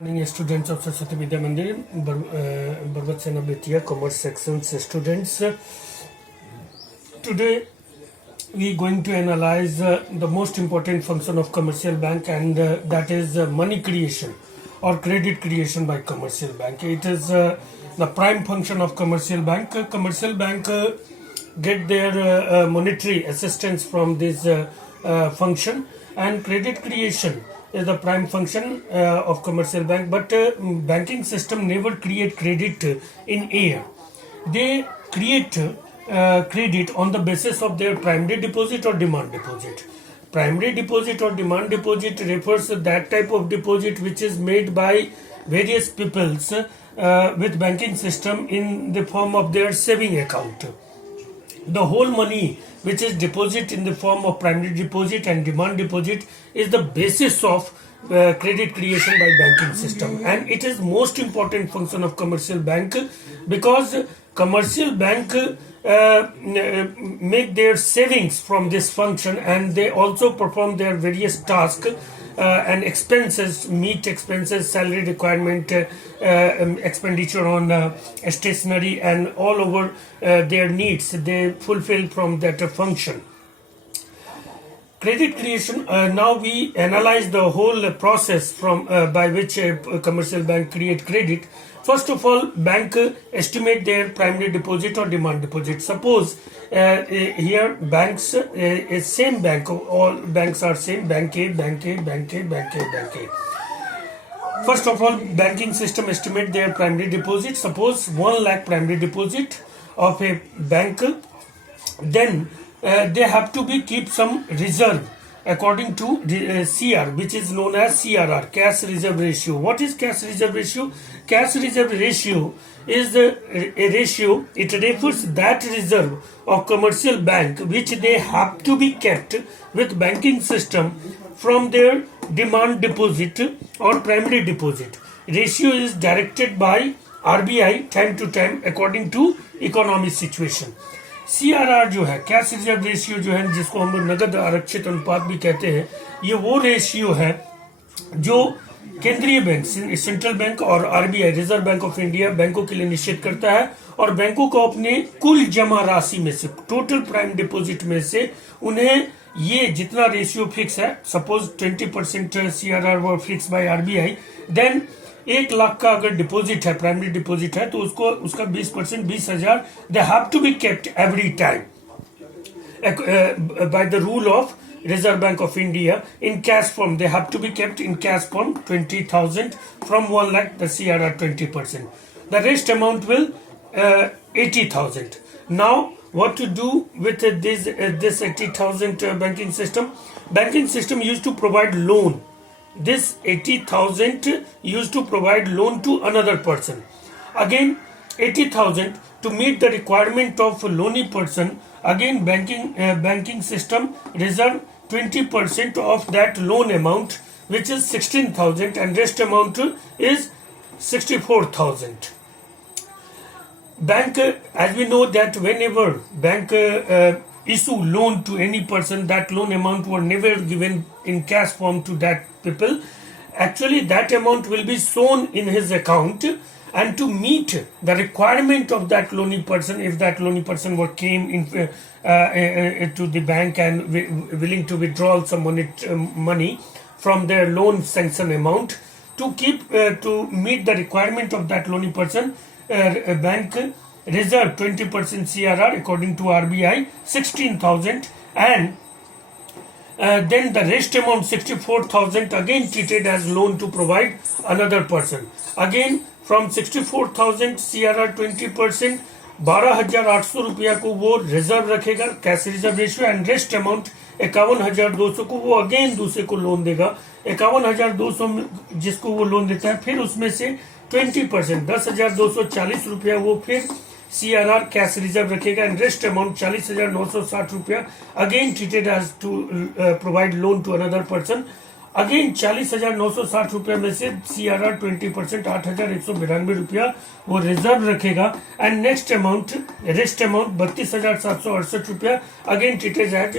Morning, students of Saraswati Vidya Mandir, Bharwat Sena Betiya, Commerce Section students. Today we are going to analyze the most important function of commercial bank, and that is money creation or credit creation by commercial bank. It is the prime function of commercial bank. Commercial bank get their monetary assistance from this function, and credit creation is the prime function of commercial bank. But banking system never create credit in air. They create credit on the basis of their primary deposit or demand deposit. Primary deposit or demand deposit refers to that type of deposit which is made by various peoples with banking system in the form of their saving account. The whole money which is deposit in the form of primary deposit and demand deposit is the basis of credit creation by banking system, and it is most important function of commercial bank, because commercial bank make their savings from this function, and they also perform their various tasks and expenses, meet expenses, salary requirement, expenditure on stationery, and all over their needs they fulfill from that function. Credit creation, now we analyze the whole process from by which a commercial bank create credit. First of all, bank estimate their primary deposit or demand deposit. Suppose here banks is same bank, all banks are same, bank A, bank A, bank A, bank A, bank A. First of all, banking system estimate their primary deposit. Suppose 1 lakh primary deposit of a bank, then they have to be keep some reserve according to CR, which is known as CRR, cash reserve ratio. What is cash reserve ratio? Cash reserve ratio is a ratio. It refers that reserve of commercial bank which they have to be kept with banking system from their demand deposit or primary deposit. Ratio is directed by RBI time to time according to economic situation. CRR जो है, cash reserve ratio जो है, जिसको हम लोग नगद आरक्षित अनुपात भी कहते हैं, ये वो रेशियो है जो केंद्रीय बैंक, सेंट्रल बैंक और RBI, reserve bank of India, बैंकों के लिए निश्चित करता है, और बैंकों को अपने कुल जमा राशि में से, टोटल प्राइम डिपॉजिट में से, उन्हें ये जितना रेशियो फिक्स है, सपोज 20% CRR वर fix by RBI, then 1 lakh का अगर डिपॉजिट है, प्राइमरी डिपॉजिट है, तो उसको उसका 20%, 20,000 they have to be kept every time by the rule of Reserve Bank of India in cash form. They have to be kept in cash form, 20,000 from 1 lakh, the CRR 20%. The rest amount will 80,000. Now, what to do with this 80,000 banking system? Banking system used to provide loan. This 80,000 used to provide loan to another person. Again, 80,000 to meet the requirement of a loany person. Again, banking system reserve 20% of that loan amount, which is 16,000, and rest amount is 64,000. Bank, as we know that whenever bank issue loan to any person, that loan amount were never given in cash form to that people. Actually, that amount will be shown in his account, and to meet the requirement of that loany person, if that loany person were came in to the bank and willing to withdraw some money from their loan sanction amount, to keep to meet the requirement of that loany person, bank reserve 20% CRR according to RBI, 16,000, and then the rest amount 64,000 again treated as loan to provide another person. Again, from 64,000 CRR 20%, 12,800 रुपया को वो reserve रखेगा, cash reserve ratio, and rest amount 51,200 को वो again दूसरे को loan देगा. 51,200 जिसको वो लोन देता है, फिर उसमें से 20% 10,240 रुपया वो फिर CRR कैश रिजर्व रखेगा, एंड रेस्ट अमाउंट 40,960 रुपया again treated as to provide loan to another person. Again 40,960 रुपया में से CRR 20% 8,192 रुपया वो रिजर्व रखेगा and next amount rest amount 32,768 रुपया again treated as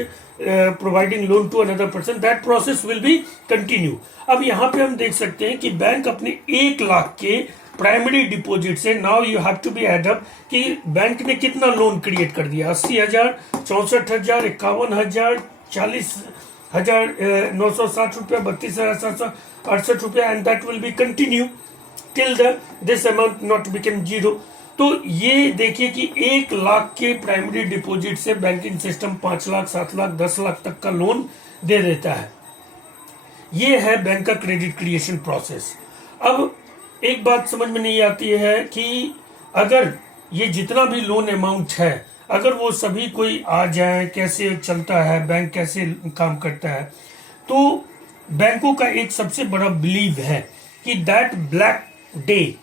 providing loan to another person that process will be continue. अब यहाँ पे हम देख सकते हैं कि बैंक अपने 1 लाख के प्राइमरी डिपॉजिट से now you have to be add up कि बैंक ने कितना लोन क्रिएट कर दिया 80,000 64,000 51,000 40,960 रुपया 32,768 रुपया and that will be continue till this amount not become zero. तो ये देखिए कि 1 लाख के प्राइमरी डिपॉजिट से बैंकिंग सिस्टम 5 लाख 7 लाख 10 लाख तक का लोन दे देता है। ये है बैंक का क्रेडिट क्रिएशन प्रोसेस। अब एक बात समझ में नहीं आती है कि अगर ये जितना भी लोन अमाउंट है अगर वो सभी कोई आ जाए कैसे चलता है बैंक कैसे काम करता है, तो बैंकों का एक सबसे बड़ा बिलीव है कि that black day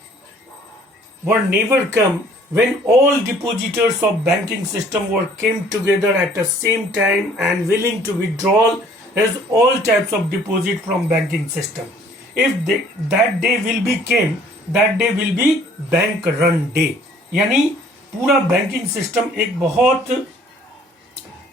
were never come when all depositors of banking system were came together at the same time and willing to withdraw his all types of deposit from banking system. If that day will be came, that day will be bank run day. यानी पूरा banking system एक बहुत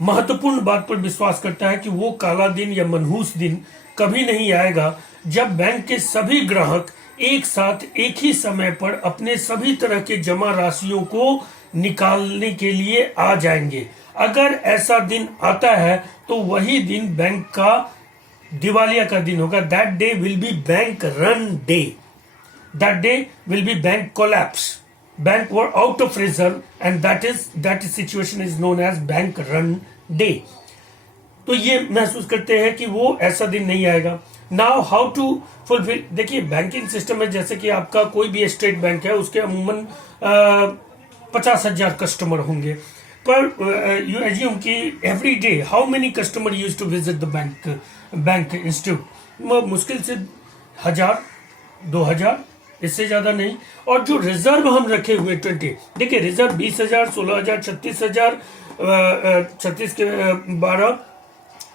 महत्वपूर्ण बात पर विश्वास करता है कि वो काला दिन या मनहूस दिन कभी नहीं आएगा जब बैंक के सभी ग्राहक एक साथ एक ही समय पर अपने सभी तरह के जमा राशियों को निकालने के लिए आ जाएंगे। अगर ऐसा दिन आता है तो वही दिन बैंक का दिवालिया का दिन होगा। That day will be bank run day, that day will be bank collapse, bank were out of reserve and that situation is known as bank run day. तो ये महसूस करते हैं कि वो ऐसा दिन नहीं आएगा। नाउ हाउ टू फुलफिल, देखिए बैंकिंग सिस्टम में जैसे कि आपका कोई भी स्टेट बैंक है उसके अमूमन 50,000 कस्टमर होंगे, पर यू एज्यूम कि every day how many customer use to visit the bank institute, मुश्किल से 1,000-2,000 इससे ज्यादा नहीं। और जो रिजर्व हम रखे हुए 20, देखिए रिजर्व 20,000 16,000 36,000 36 के 12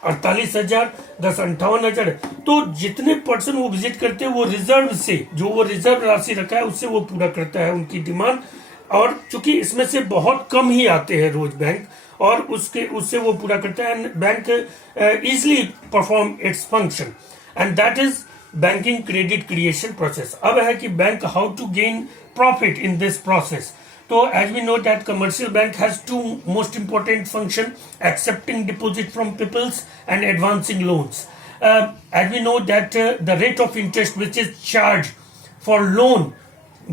48,000 10 58,000, तो जितने पर्सन वो विजिट करते हैं वो रिजर्व से जो वो रिजर्व राशि रखा है उससे वो पूरा करता है उनकी डिमांड। और चूंकि इसमें से बहुत कम ही आते हैं रोज बैंक और उससे वो पूरा करता है and bank easily perform its function and that is banking credit creation process. अब है कि bank how to gain profit in this process. So as we know that commercial bank has two most important function: accepting deposit from peoples and advancing loans. As we know that the rate of interest which is charged for loan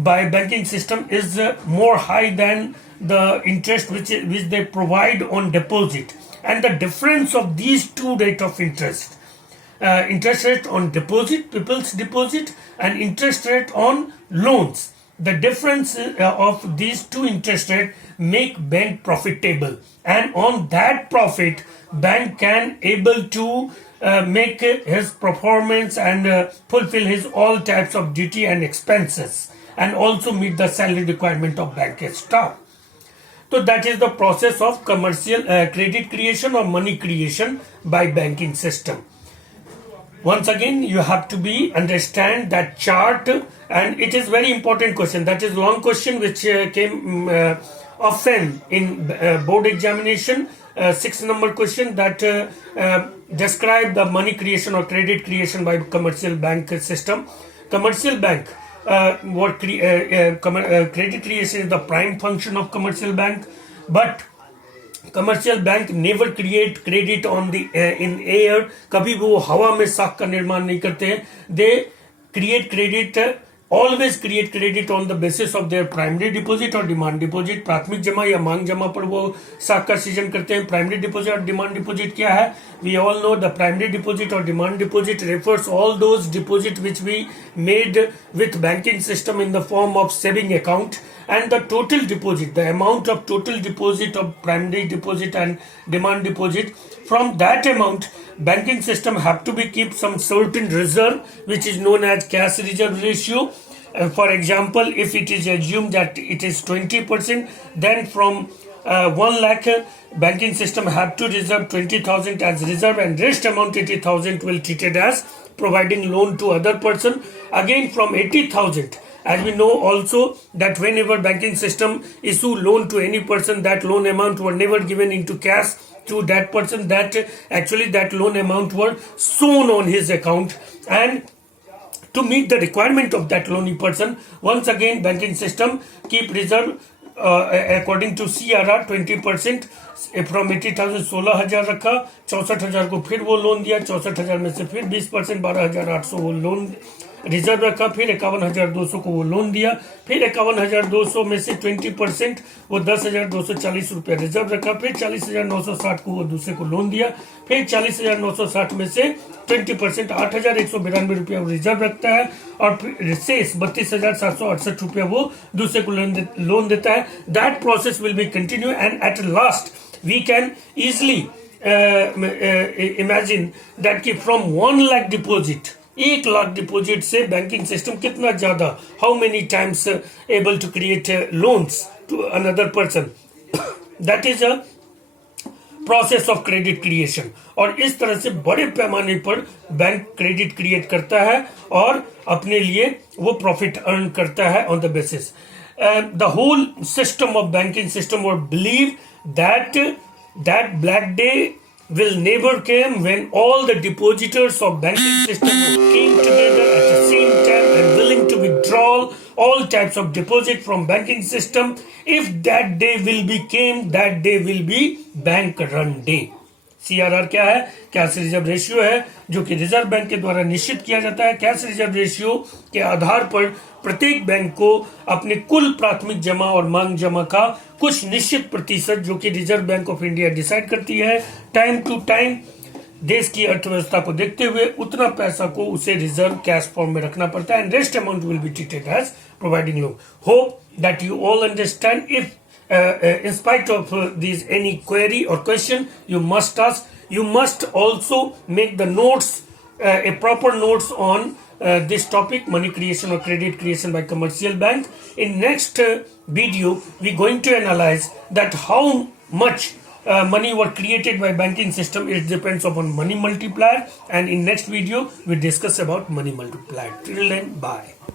by banking system is more high than the interest which they provide on deposit, and the difference of these two rate of interest, interest rate on deposit, people's deposit, and interest rate on loans. The difference of these two interest rate make bank profitable, and on that profit bank can able to make his performance and fulfill his all types of duty and expenses and also meet the salary requirement of bank staff. So that is the process of commercial credit creation or money creation by banking system. Once again you have to be understand that chart, and it is very important question, that is long question which came often in board examination, 6 number question that describe the money creation or credit creation by commercial bank system. Commercial bank credit creation is the prime function of commercial bank, but commercial bank never create credit on the in air, कभी वो हवा में साख का निर्माण नहीं करते हैं। They create credit always create credit on the basis of their primary deposit और डिमांड डिपॉजिट। प्राथमिक जमा या मांग जमा पर वो साख का सृजन करते हैं। प्राइमरी डिपॉजिट और डिमांड डिपॉजिट क्या है? We all know the primary deposit और demand deposit refers all those deposit which we made with banking system in the form of saving account, and the total deposit, the amount of total deposit of primary deposit and demand deposit, from that amount banking system have to be keep some certain reserve which is known as cash reserve ratio. For example, if it is assumed that it is 20%, then from 1 lakh banking system have to reserve 20,000 as reserve, and rest amount 80,000 will treated as providing loan to other person again from 80,000. As we know also that whenever banking system issue loan to any person, that loan amount were never given into cash to that person, that actually that loan amount were shown on his account. And to meet the requirement of that loany person, once again banking system keep reserve according to CRR 20% from 80,000 16,000 रखा, 64,000 को फिर वो loan दिया, 64,000 में से फिर 20% 12,800 वो loan reserve रखा, फिर 51,200 को वो लोन दिया, फिर 51,200 में से 20% वो 10,240 रुपया रिजर्व रखा, फिर 40,960 को वो दूसरे को लोन दिया, फिर 40,960 में से 20% 8,192 रुपया वो रिजर्व रखता है, और फिर शेष 32,768 रुपया वो दूसरे को लोन देता है. That process will be continue and at last we can easily imagine that कि from 1 lakh deposit 1 lakh deposit से बैंकिंग सिस्टम कितना ज्यादा, how many times able to create loans to another person. That is a process of credit creation. और इस तरह से बड़े पैमाने पर बैंक क्रेडिट क्रिएट करता है और अपने लिए वो प्रॉफिट अर्न करता है on the basis. The whole system of banking system would believe that black day will never come when all the depositors of banking system came together at the same time and willing to withdraw all types of deposit from banking system. If that day will be came, that day will be bank run day. CRR क्या है? Cash reserve ratio है, जो कि reserve bank के द्वारा निश्चित किया जाता है. कैश रिजर्व रेशियो के आधार पर प्रत्येक बैंक को अपने कुल प्राथमिक जमा और मांग जमा का कुछ निश्चित प्रतिशत, जो कि reserve bank of India decide करती है, टाइम टू टाइम देश की अर्थव्यवस्था को देखते हुए उतना पैसा को उसे रिजर्व कैश फॉर्म में रखना पड़ता है. And rest amount will be treated as providing loan. Hope that you all understand. If in spite of these any query or question you must ask, you must also make the notes, a proper notes on this topic, money creation or credit creation by commercial bank. In next video we going to analyze that how much money were created by banking system. It depends upon money multiplier, and in next video we discuss about money multiplier. Till then, bye.